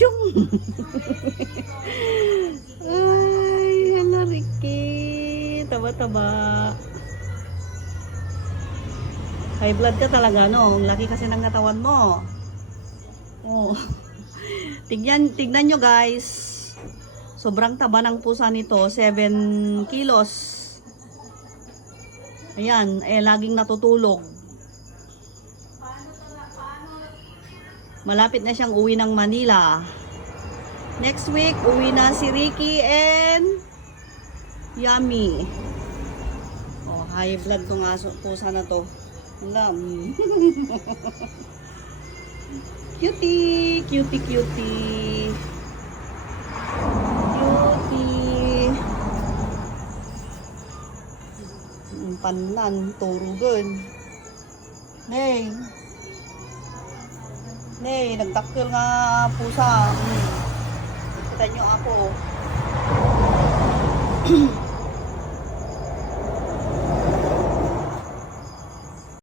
Chung! Ay, hala Ricky. Taba-taba. High blood ka talaga, no? Ang laki kasi ng katawan mo. Oh. Tignan nyo guys. Sobrang taba ng pusa nito. 7 kilos. Ayan, laging natutulog. Malapit na siyang uwi ng Manila. Next week, uwi na si Ricky and Yummy. Oh, high blood tong aso, pusa na to. Alam. Cutie, cutie, cutie. Cutie. Panan, turugan. Hey. Hey, nagdakil nga pusa. Kita nyo ako.